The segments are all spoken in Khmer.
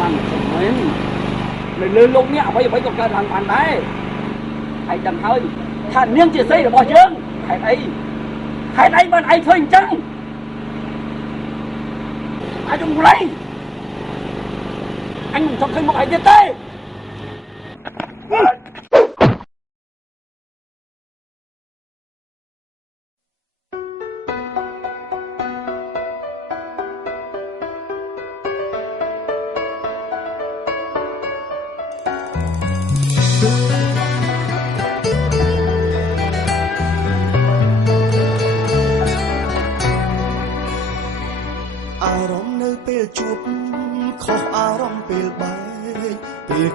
มันเห็นเลยลืมลงเนี่ยเอาไปกับการทางผ่านได้ใครดังเฮ้ยท่านเลี้ยงจีซี่หรือบ่เชิงใครไอ้มันไอ้เธอจริงไอ้จงไรanh không thấy một ai biết tê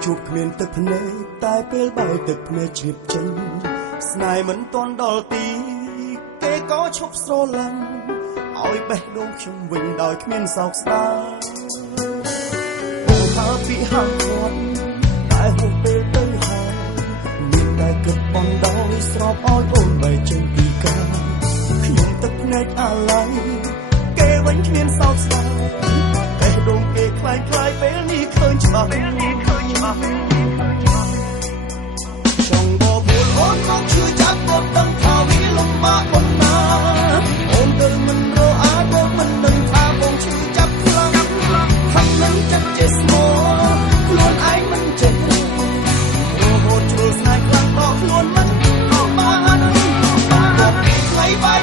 ជួបគ្មានទឹកភ្នែកតែពេលបែកទឹកភ្នែកជ្រាបចេញស្នេហ៍មិនទាន់ដល់ទីគេក៏ឈប់ស្រឡាញ់ឲ្យបេះដូងខ្ញុំវិញដោយគ្មានសោកស្ដាយអូហើពីហាងគាត់តែហួសពេលទៅហើយមានតែគិតបងដោយស្របឲ្យអូនបែកចេញពីកាខ្ញុំទឹកភ្នែកអាឡ័យគេវិញគ្មានសោកស្ដាយបេះដូងគេคล้ายពេលនេះឃើញច្បាស់ចង់បបួលអូនមកជួយចាប់ក៏ដឹងថាវាលំបាកប៉ុណ្ណាអូនទៅមិនរកអាចក៏មិនដឹងថាបងជួយចាប់ខ្លាំងខាត់នឹងចិត្តជាស្មោខ្លួនឯងមិនចេះរហូតជ្រុលស្នេហ៍ខ្លាំងដល់ខ្លួនមិនក៏បានថ្លៃបាយ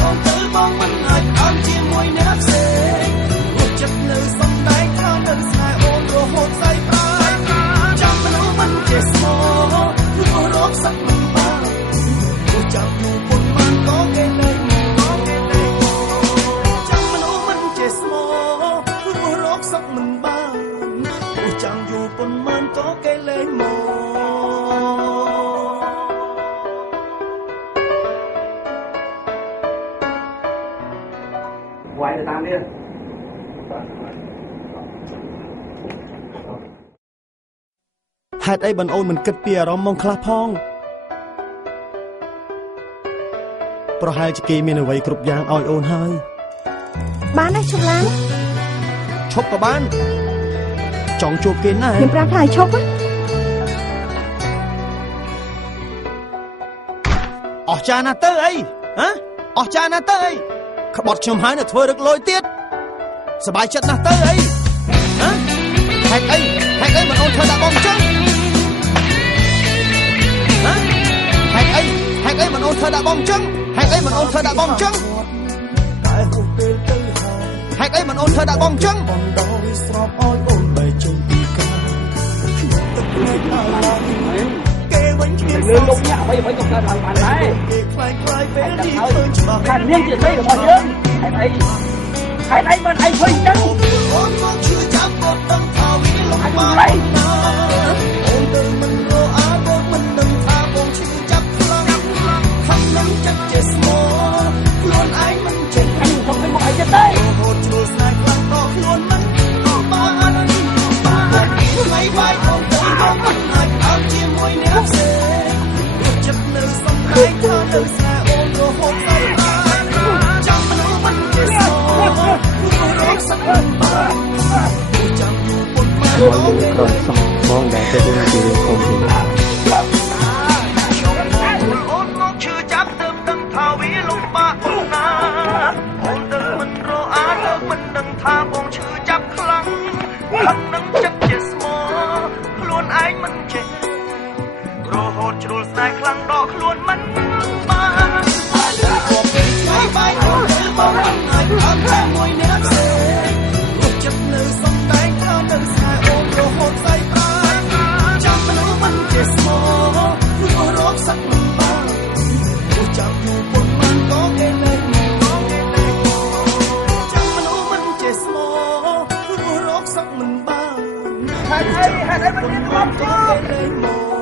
អូនទៅបងមិនអាចបានជាមួយអ្នកផ្សេងរស់ចិត្តនៅសំដែងថានៅស្នេហ៍អូនរហូតស្អីប្រាចាំមនុស្សមិនចេះស្មោព្រោះរកសឹកមិនបានព្រោះចាំយូរប៉ុន្មានក៏គេលែងហេតុអីបានអូនមិនគិតពីអារម្មណ៍មកខ្លះផងប្រហែលជាគេមានអ្វីគ្រប់យ៉ាងឲ្យអូនហើយបានទេឈប់ឡើងឈប់ក៏បានចង់ជួបគេណាខ្ញុំប្រាប់ថាឈប់អស់ចាណាស់ទៅអីហ៎អស់ចាណាស់ទៅអីក្បត់ខ្ញុំហើយនៅធ្វើរឹកលយទៀតសบายចិត្តណាស់ទៅអីហ៎ហេតុអីមិនអូនធ្វើដាក់បងអញ្ចឹងហេតុអីមិនអូនធ្វើដាក់បងអញ្ចឹងហេតុអីមិនអូនធ្វើដាក់បងអញ្ចឹងតែហូបពេលទៅហើយហេតុអីមិនអូនធ្វើដាក់បងអញ្ចឹងបងដោយស្របឲ្យអូនបែកចេញពីកាខ្ញុំទឹកភ្នែកអាឡ័យគេវិញ lương lúc nhá bây giờ phải công làm bạn đấy thành niên chỉ thấy được bao nhiêu hãy thấy bên anh khuyên chắc anh không lấy anh không thấy một ai chết đấy mọi người còn sống mong đại cho tôi chỉ được không thì hai đấy mình đi đúng không